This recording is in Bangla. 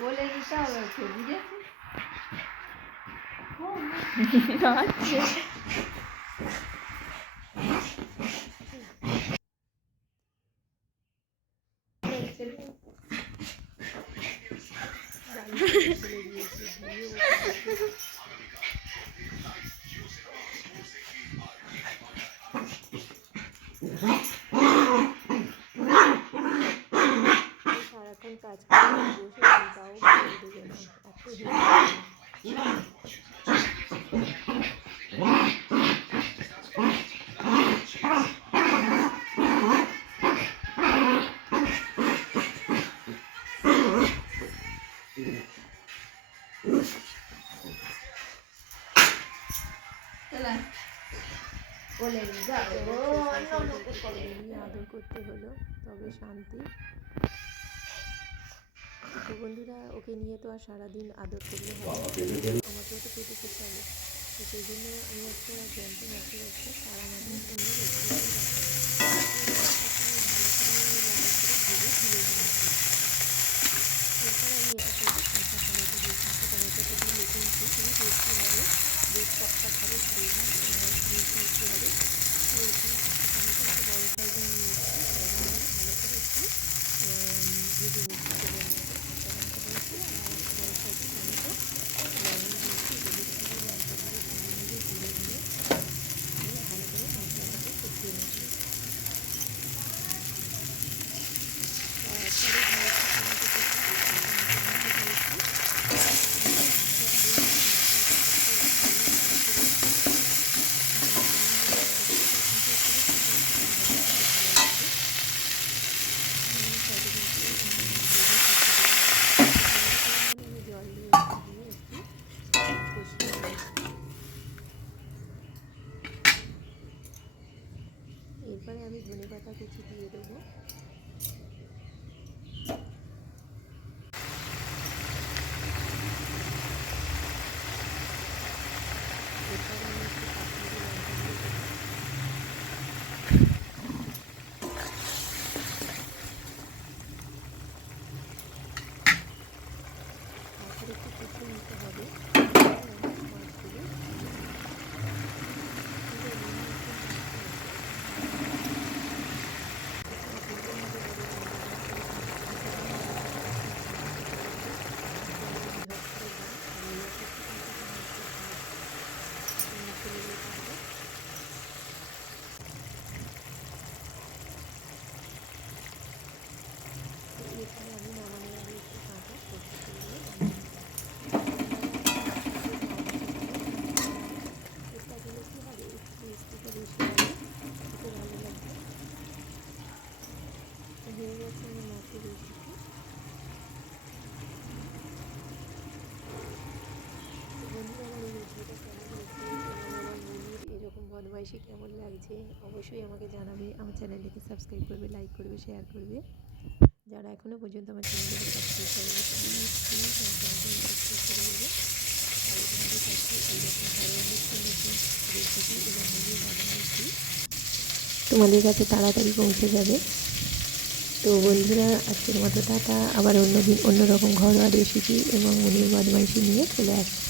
Olha, ele está lá, que eu 나왔지. con cả cháu, bố sẽ tìm cháu, để được আদর করতে হলো তবে শান্তি। তো বন্ধুরা ওকে নিয়ে তো আর সারাদিন আদর করলে। আমাকেও তো পেটে খেতে হবে তো সেই জন্য আমি একটা জ্যান্ত মাসে একটা সারা মাসের জন্য এরপরে আমি ধনে পাতা কুচি দিয়ে দেবো হয়ে গেছে আমার মাছের রেসিপি বন্ধুরা আমার এই কেমন হয়েছে মুনির এরকম বদমাইশি কেমন লাগছে? অবশ্যই আমাকে জানাবে। আমার চ্যানেলটিকে সাবস্ক্রাইব করবে, লাইক করবে, শেয়ার করবে। যারা এখনও পর্যন্ত আমার চ্যানেলটিকে সাবস্ক্রাইব প্লিজ আমার করে আর কাছে তোমাদের কাছে তাড়াতাড়ি পৌঁছে যাবে। তো বন্ধুরা, আজকের মতো টাটা। আবার অন্য দিন অন্যরকম ঘরোয়া রেসিপি এবং উনির বদমাইশি নিয়ে চলে আসছি।